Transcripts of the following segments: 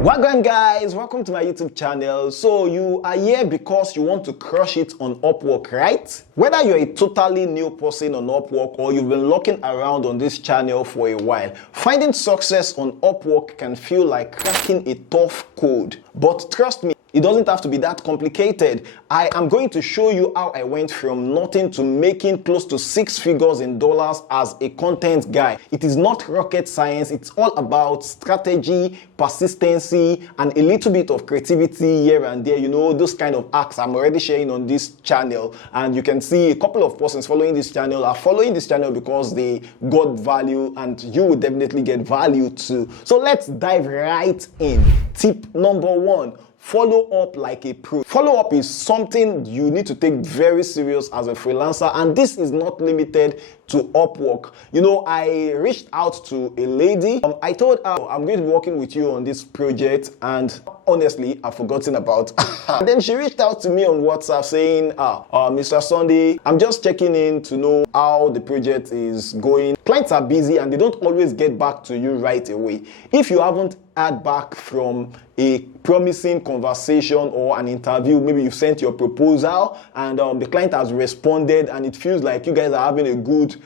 Welcome guys, welcome to my YouTube channel. So you are here because you want to crush it on Upwork, right? Whether you're a totally new person on Upwork or you've been looking around on this channel for a while, finding success on Upwork can feel like cracking a tough code. But trust me, it doesn't have to be that complicated. I am going to show you how I went from nothing to making close to 6 figures in dollars as a content guy. It is not rocket science. It's all about strategy, persistency, and a little bit of creativity here and there. You know, those kind of acts I'm already sharing on this channel. And you can see a couple of persons following this channel are following this channel because they got value, and you will definitely get value too. So let's dive right in. Tip number 1. Follow up like a pro. Follow up is something you need to take very serious as a freelancer, and this is not limited to Upwork. You know, I reached out to a lady. I told her I'm going to be working with you on this project, and honestly, I've forgotten about her. And then she reached out to me on WhatsApp saying, Mr. Sunday, I'm just checking in to know how the project is going. Clients are busy and they don't always get back to you right away. If you haven't heard back from a promising conversation or an interview, maybe you've sent your proposal and the client has responded and it feels like you guys are having a good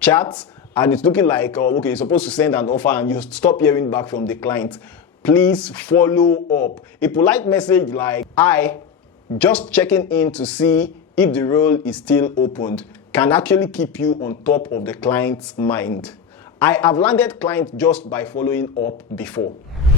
chat, and it's looking like, okay, you're supposed to send an offer and you stop hearing back from the client, please follow up. A polite message like, "Hi, just checking in to see if the role is still opened," can actually keep you on top of the client's mind. I have landed clients just by following up before.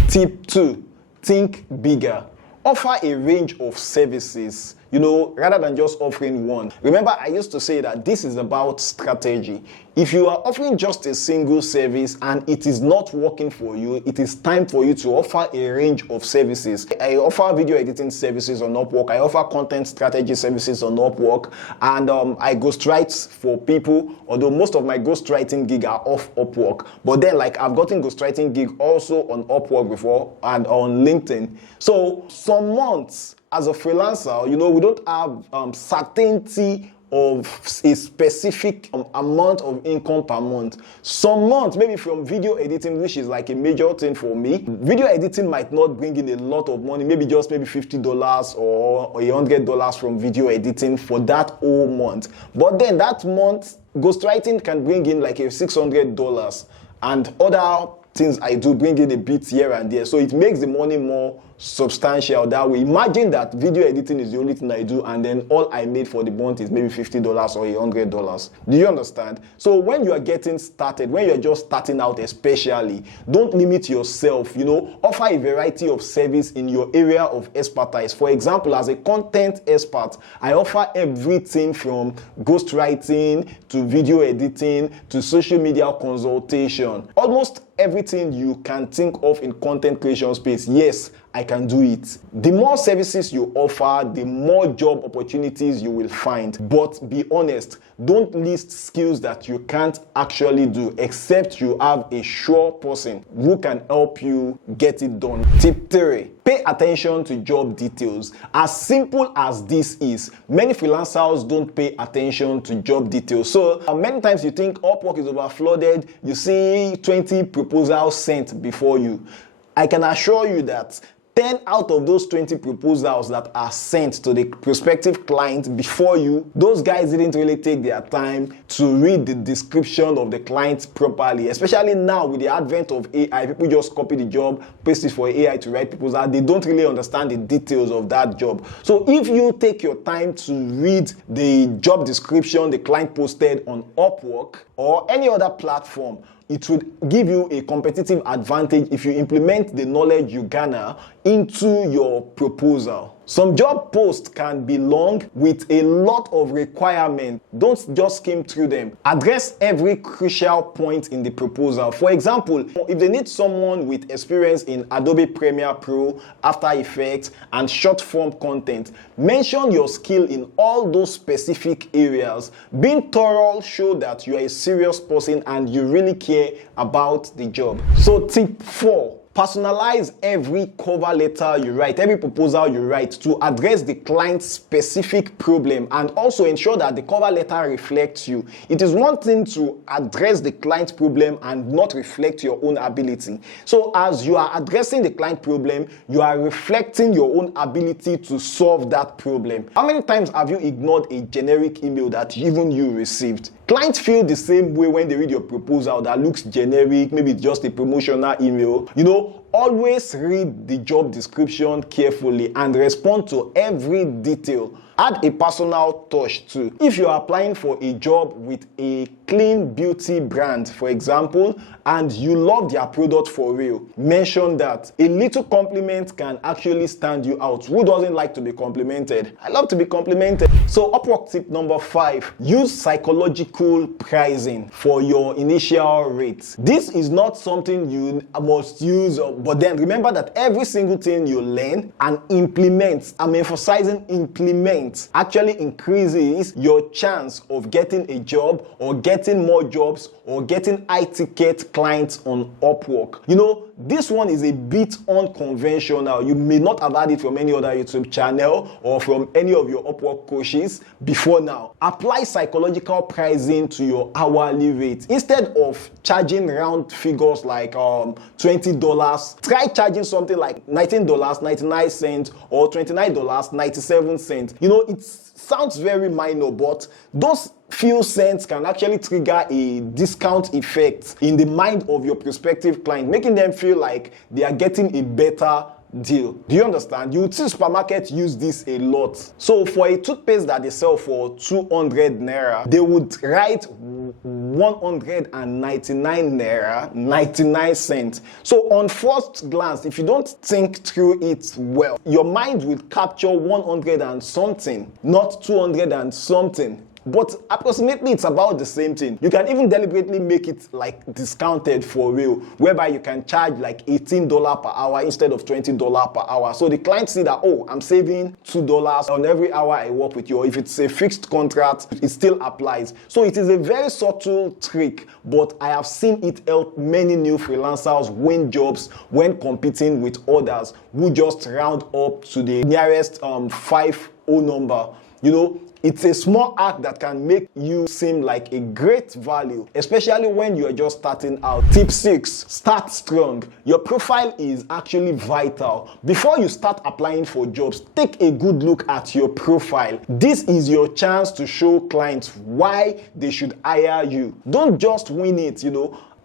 Tip 2, think bigger. Offer a range of services, you know, rather than just offering one. Remember, I used to say that this is about strategy. If you are offering just a single service and it is not working for you, it is time for you to offer a range of services. I offer video editing services on Upwork. I offer content strategy services on Upwork, and I ghostwrite for people, although most of my ghostwriting gigs are off Upwork. But then, like, I've gotten ghostwriting gig also on Upwork before and on LinkedIn. So some months as a freelancer, you know, we don't have certainty of a specific amount of income per month. Some months, maybe from video editing, which is like a major thing for me, video editing might not bring in a lot of money, maybe $50 or $100 from video editing for that whole month. But then that month, ghostwriting can bring in like a $600, and other things I do bring in a bit here and there. So it makes the money more substantial that way. Imagine that video editing is the only thing I do, and then all I made for the month is maybe $50 or $100. Do you understand? So when you are getting started, when you're just starting out especially, don't limit yourself, you know, offer a variety of service in your area of expertise. For example, as a content expert, I offer everything from ghostwriting to video editing to social media consultation. Almost everything you can think of in content creation space, yes, I can do it. The more services you offer, the more job opportunities you will find. But be honest, don't list skills that you can't actually do, except you have a sure person who can help you get it done. Tip 3, pay attention to job details. As simple as this is, many freelancers don't pay attention to job details. So many times you think Upwork is overflooded, you see 20 proposals sent before you. I can assure you that 10 out of those 20 proposals that are sent to the prospective client before you, those guys didn't really take their time to read the description of the client properly. Especially now with the advent of AI, people just copy the job, paste it for AI to write proposals. They don't really understand the details of that job. So if you take your time to read the job description the client posted on Upwork or any other platform, it would give you a competitive advantage if you implement the knowledge you garner into your proposal. Some job posts can be long with a lot of requirements. Don't just skim through them. Address every crucial point in the proposal. For example, if they need someone with experience in Adobe Premiere Pro, After Effects, and short form content, mention your skill in all those specific areas. Being thorough shows that you are a serious person and you really care about the job. So tip 4. Personalize every cover letter you write, every proposal you write to address the client's specific problem, and also ensure that the cover letter reflects you. It is one thing to address the client's problem and not reflect your own ability. So as you are addressing the client problem, you are reflecting your own ability to solve that problem. How many times have you ignored a generic email that even you received? Clients feel the same way when they read your proposal that looks generic, maybe it's just a promotional email. Always read the job description carefully and respond to every detail. Add a personal touch too. If you are applying for a job with a clean beauty brand, for example, and you love their product for real, mention that. A little compliment can actually stand you out. Who doesn't like to be complimented? I love to be complimented. So Upwork tip number 5, use psychological pricing for your initial rates. This is not something you must use, but then remember that every single thing you learn and implement, I'm emphasizing implement, actually increases your chance of getting a job or getting more jobs or getting high-ticket clients on Upwork. This one is a bit unconventional. You may not have had it from any other YouTube channel or from any of your Upwork coaches before now. Apply psychological pricing to your hourly rate. Instead of charging round figures like $20, try charging something like $19.99 or $29.97. It sounds very minor, but those few cents can actually trigger a discount effect in the mind of your prospective client, making them feel like they are getting a better deal. Do you understand? You would see supermarkets use this a lot. So for a toothpaste that they sell for 200 naira, they would write 199 naira 99 cents. So on first glance, if you don't think through it well, your mind will capture 100 and something, not 200 and something. But approximately it's about the same thing. You can even deliberately make it like discounted for real, whereby you can charge like $18 per hour instead of $20 per hour. So the client see that, oh, I'm saving $2 on every hour I work with you. Or if it's a fixed contract, it still applies. So it is a very subtle trick, but I have seen it help many new freelancers win jobs when competing with others who just round up to the nearest 50 number. It's a small act that can make you seem like a great value, especially when you're just starting out. Tip 6, start strong. Your profile is actually vital. Before you start applying for jobs, take a good look at your profile. This is your chance to show clients why they should hire you. Don't just win it,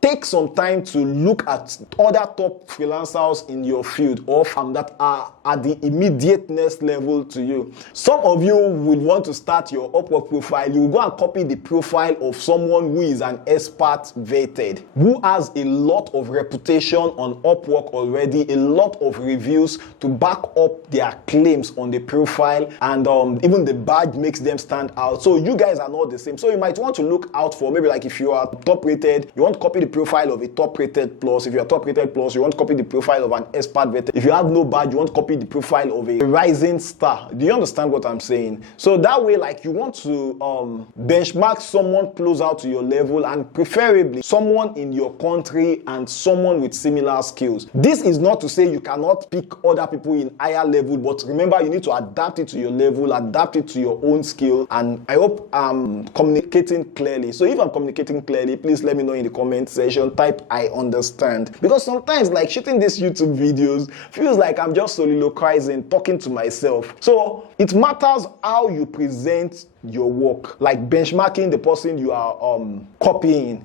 Take some time to look at other top freelancers in your field or that are at the immediate next level to you. Some of you will want to start your Upwork profile. You will go and copy the profile of someone who is an expert vetted, who has a lot of reputation on Upwork already, a lot of reviews to back up their claims on the profile, and even the badge makes them stand out. So you guys are not the same. So you might want to look out for, maybe like if you are top rated, you want to copy the profile of a top rated plus. If you're top rated plus, you want to copy the profile of an expert vetted. If you have no badge, you want to copy the profile of a rising star. Do you understand what I'm saying? So that way, like, you want to benchmark someone closer to your level, and preferably someone in your country and someone with similar skills. This is not to say you cannot pick other people in higher level, but remember, you need to adapt it to your level, adapt it to your own skill. And I hope I'm communicating clearly. So if I'm communicating clearly, please let me know in the comment section. Type I understand, because sometimes like shooting these YouTube videos feels like I'm just soliloquizing, talking to myself. So it matters how you present your work, like benchmarking the person you are copying.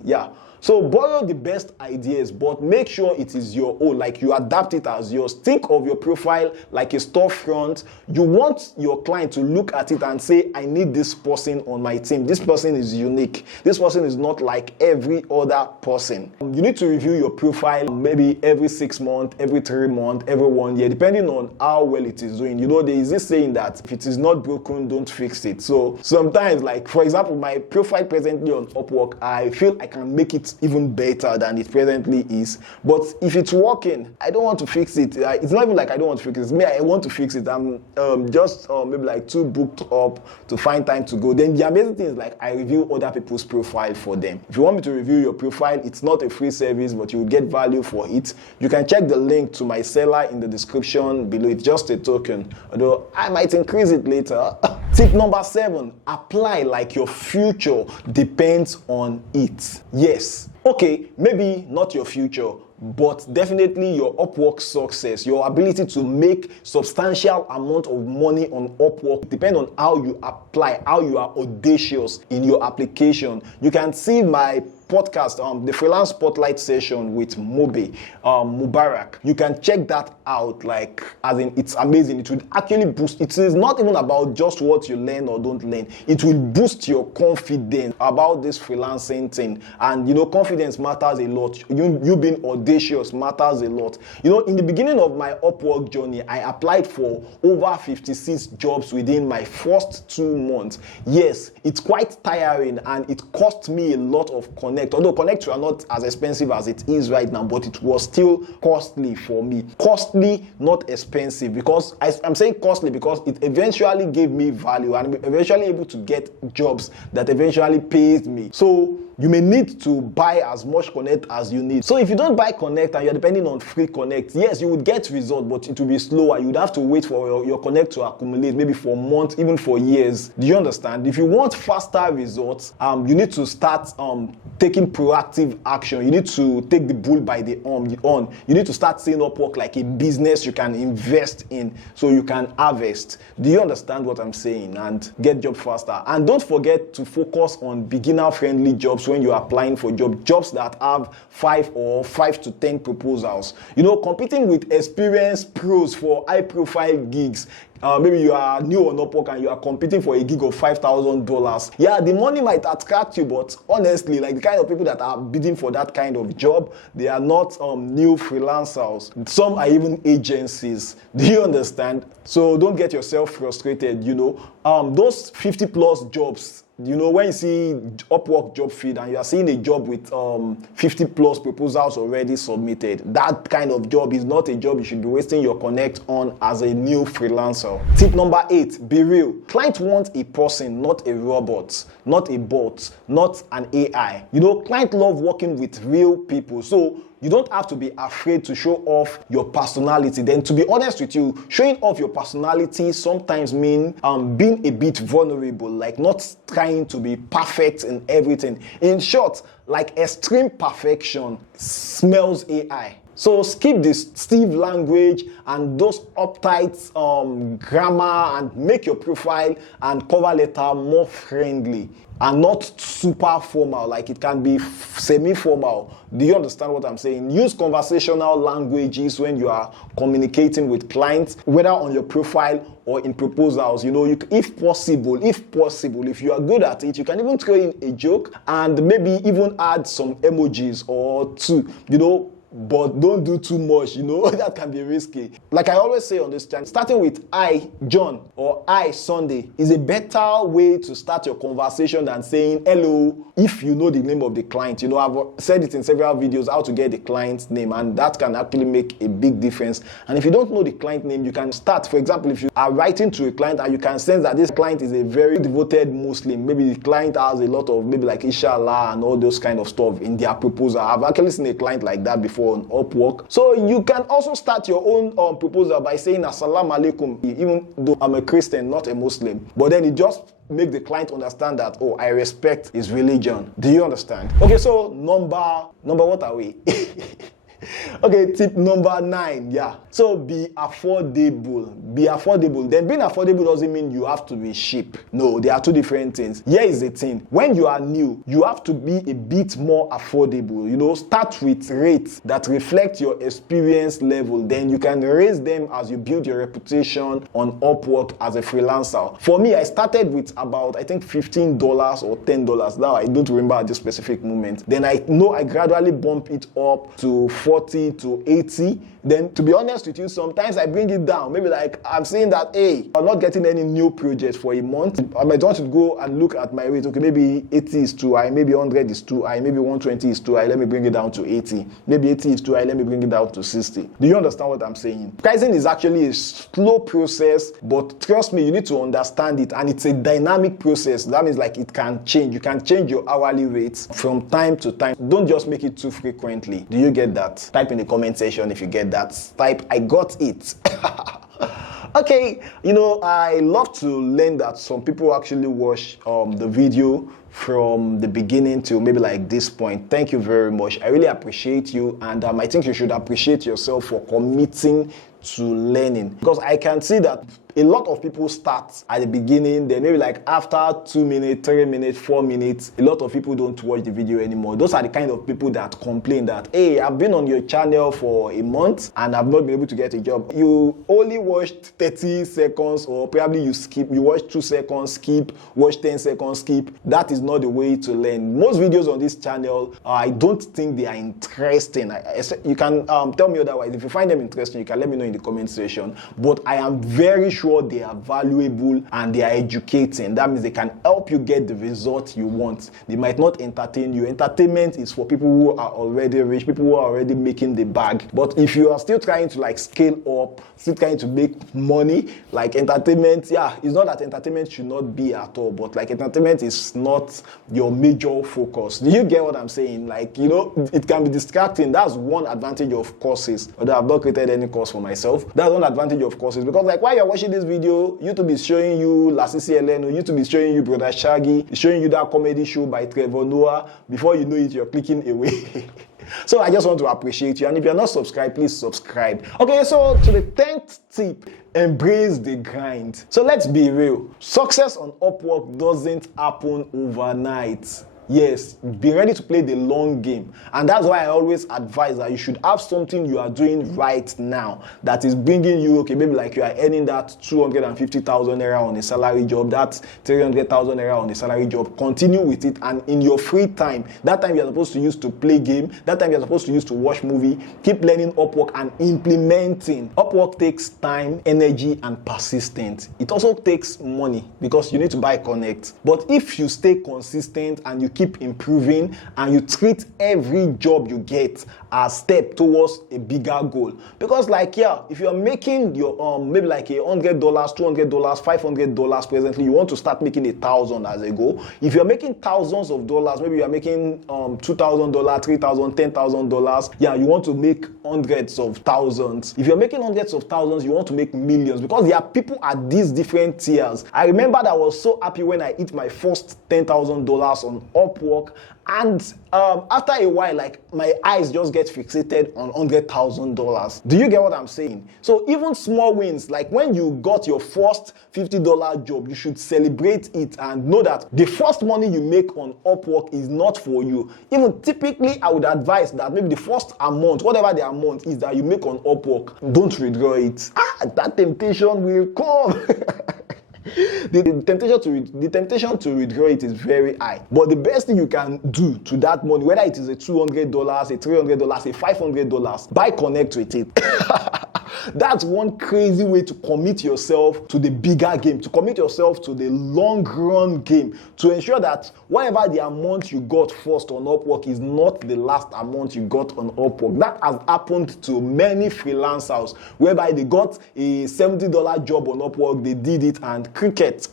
So borrow the best ideas, but make sure it is your own, like you adapt it as yours. Think of your profile like a storefront. You want your client to look at it and say, I need this person on my team. This person is unique. This person is not like every other person. You need to review your profile maybe every 6 months, every 3 months, every 1 year, depending on how well it is doing. There is this saying that if it is not broken, don't fix it. So sometimes, like for example, my profile presently on Upwork, I feel I can make it it even better than it presently is. But if it's working, I don't want to fix it. It's not even like I don't want to fix it. It's me, I want to fix it. I'm just maybe like too booked up to find time to go. Then the amazing thing is like I review other people's profile for them. If you want me to review your profile, it's not a free service, but you will get value for it. You can check the link to my seller in the description below. It's just a token, although I might increase it later. Tip number 7, apply like your future depends on it. Yes, okay, maybe not your future, but definitely your Upwork success, your ability to make substantial amount of money on Upwork depend on how you apply, how you are audacious in your application. You can see my podcast, the Freelance Spotlight session with Mubarak. You can check that out, like, as in, it's amazing. It will actually boost. It is not even about just what you learn or don't learn. It will boost your confidence about this freelancing thing. And, confidence matters a lot. You being audacious matters a lot. In the beginning of my Upwork journey, I applied for over 56 jobs within my first 2 months. Yes, it's quite tiring and it cost me a lot of connect. Although connects are not as expensive as it is right now, but it was still costly for me. Costly, not expensive, because I'm saying costly because it eventually gave me value and I'm eventually able to get jobs that eventually pays me. So you may need to buy as much connect as you need. So if you don't buy connect and you're depending on free connect, yes, you would get results, but it will be slower. You would have to wait for your connect to accumulate, maybe for months, even for years. Do you understand? If you want faster results, you need to start taking proactive action. You need to take the bull by the horn. You need to start seeing Upwork like a business you can invest in so you can harvest. Do you understand what I'm saying? And get job faster. And don't forget to focus on beginner-friendly jobs when you're applying for jobs that have 5 to 10 proposals. Competing with experienced pros for high-profile gigs. Maybe you are new on Upwork and you are competing for a gig of $5,000. Yeah, the money might attract you, but honestly, like the kind of people that are bidding for that kind of job, they are not new freelancers. Some are even agencies. Do you understand? So don't get yourself frustrated. Those 50 plus jobs. When you see Upwork job feed and you are seeing a job with 50 plus proposals already submitted, that kind of job is not a job you should be wasting your connect on as a new freelancer. Tip number 8, be real. Client wants a person, not a robot, not a bot, not an AI. Client love working with real people. So you don't have to be afraid to show off your personality. Then, to be honest with you, showing off your personality sometimes mean being a bit vulnerable, like not trying to be perfect in everything. In short, like extreme perfection smells AI. So skip this Steve language and those uptight grammar and make your profile and cover letter more friendly and not super formal, like it can be semi-formal. Do you understand what I'm saying? Use conversational languages when you are communicating with clients, whether on your profile or in proposals. If possible, if you are good at it, you can even throw in a joke and maybe even add some emojis or two, but don't do too much, that can be risky. Like I always say on this channel, starting with I, John, or I, Sunday, is a better way to start your conversation than saying hello if you know the name of the client. I've said it in several videos how to get the client's name, and that can actually make a big difference. And if you don't know the client name, you can start, for example, if you are writing to a client and you can sense that this client is a very devoted Muslim, maybe the client has a lot of maybe like Inshallah and all those kind of stuff in their proposal. I've actually seen a client like that before on Upwork. So you can also start your own proposal by saying Assalamu alaikum, even though I'm a Christian, not a Muslim. But then it just make the client understand that, I respect his religion. Do you understand? Okay, so number what are we? Okay, tip number 9, yeah. So be affordable. Be affordable. Then being affordable doesn't mean you have to be cheap. No, there are two different things. Here is the thing. When you are new, you have to be a bit more affordable. Start with rates that reflect your experience level. Then you can raise them as you build your reputation on Upwork as a freelancer. For me, I started with about, I think, $15 or $10. Now, I don't remember at this specific moment. Then I know I gradually bump it up to 40 to 80. Then to be honest with you, sometimes I bring it down. Maybe like I'm saying that, hey, I'm not getting any new projects for a month. I might want to go and look at my rate. Okay, maybe 80 is too high, maybe 100 is too high, maybe 120 is too high. Let me bring it down to 80. Maybe 80 is too high. Let me bring it down to 60. Do you understand what I'm saying? Pricing is actually a slow process, but trust me, you need to understand it, and it's a dynamic process. That means like it can change. You can change your hourly rates from time to time. Don't just make it too frequently. Do you get that? Type in the comment section if you get that. Type, I got it. Okay, I love to learn that some people actually watch the video from the beginning to maybe like this point. Thank you very much. I really appreciate you, and I think you should appreciate yourself for committing to learning, because I can see that a lot of people start at the beginning, then maybe like after 2 minutes, 3 minutes, 4 minutes, a lot of people don't watch the video anymore. Those are the kind of people that complain that, hey, I've been on your channel for a month and I've not been able to get a job. You only watched 30 seconds, or probably you watch 2 seconds, skip, watch 10 seconds, skip. That is not the way to learn. Most videos on this channel, I don't think they are interesting. You can tell me otherwise. If you find them interesting, you can let me know in the comment section. But I am very sure they are valuable and they are educating. That means they can help you get the result you want. They might not entertain you. Entertainment is for people who are already rich, people who are already making the bag. But if you are still trying to like scale up, still trying to make money, like entertainment, yeah, it's not that entertainment should not be at all, but like entertainment is not your major focus. Do you get what I'm saying? Like, it can be distracting. That's one advantage of courses. Although I've not created any course for myself. That's one advantage of courses, because like while you're watching this video, YouTube is showing you Lasisi Eleno, YouTube is showing you Brother Shaggy, it's showing you that comedy show by Trevor Noah. Before you know it, you're clicking away. So I just want to appreciate you, and if you're not subscribed, please subscribe. Okay, so to the 10th tip, embrace the grind. So let's be real. Success on Upwork doesn't happen overnight. Yes, be ready to play the long game. And that's why I always advise that you should have something you are doing right now that is bringing you, okay, maybe like you are earning that 250,000 naira on a salary job, that 300,000 naira on a salary job. Continue with it, and in your free time, that time you're supposed to use to play game, that time you're supposed to use to watch movie, keep learning Upwork and implementing. Upwork takes time, energy, and persistence. It also takes money because you need to buy Connect. But if you stay consistent and you keep improving and you treat every job you get as step towards a bigger goal, because like, yeah, if you're making your maybe like $100, $200, $500 presently, you want to start making 1,000 as a goal. If you're making thousands of dollars, maybe you're making $2,000, $3,000, $10,000, yeah, you want to make hundreds of thousands. If you're making hundreds of thousands, you want to make millions, because there are people at these different tiers. I remember that I was so happy when I hit my first $10,000 on Upwork, and after a while, like my eyes just get fixated on $100,000. Do you get what I'm saying? So even small wins, like when you got your first $50 job, you should celebrate it and know that the first money you make on Upwork is not for you. Even typically, I would advise that maybe the first amount, whatever the amount is that you make on Upwork, don't withdraw it. That temptation will come. The temptation to withdraw it is very high. But the best thing you can do to that money, whether it is a $200, a $300, a $500, buy Connect with it. That's one crazy way to commit yourself to the bigger game, to commit yourself to the long run game, to ensure that whatever the amount you got first on Upwork is not the last amount you got on Upwork. That has happened to many freelancers, whereby they got a $70 job on Upwork, they did it, and cricket.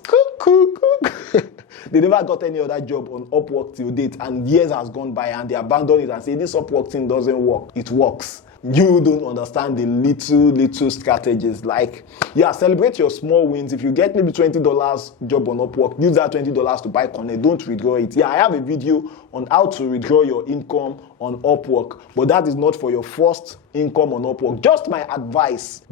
They never got any other job on Upwork till date, and years has gone by and they abandoned it and say this Upwork thing doesn't work. It works. You don't understand the little strategies. Like, yeah, celebrate your small wins. If you get maybe $20 job on Upwork, use that $20 to buy Connect. Don't withdraw it. Yeah, I have a video on how to withdraw your income on Upwork, but that is not for your first income on Upwork. Just my advice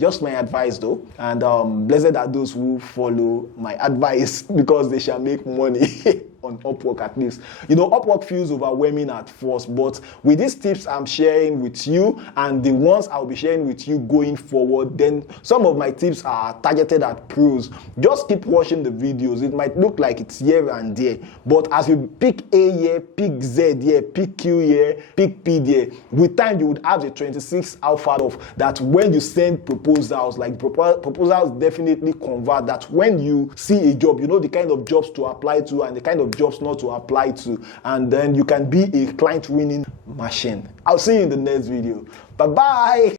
though. And blessed are those who follow my advice, because they shall make money. on Upwork at least. You know, Upwork feels overwhelming at first, but with these tips I'm sharing with you and the ones I'll be sharing with you going forward, then some of my tips are targeted at pros. Just keep watching the videos. It might look like it's here and there, but as you pick A here, pick Z here, pick Q here, pick P there, with time you would have the 26 alpha of that. When you send proposals, like proposals definitely convert, that when you see a job, you know the kind of jobs to apply to and the kind of jobs not to apply to, and then you can be a client winning machine. I'll see you in the next video. Bye bye.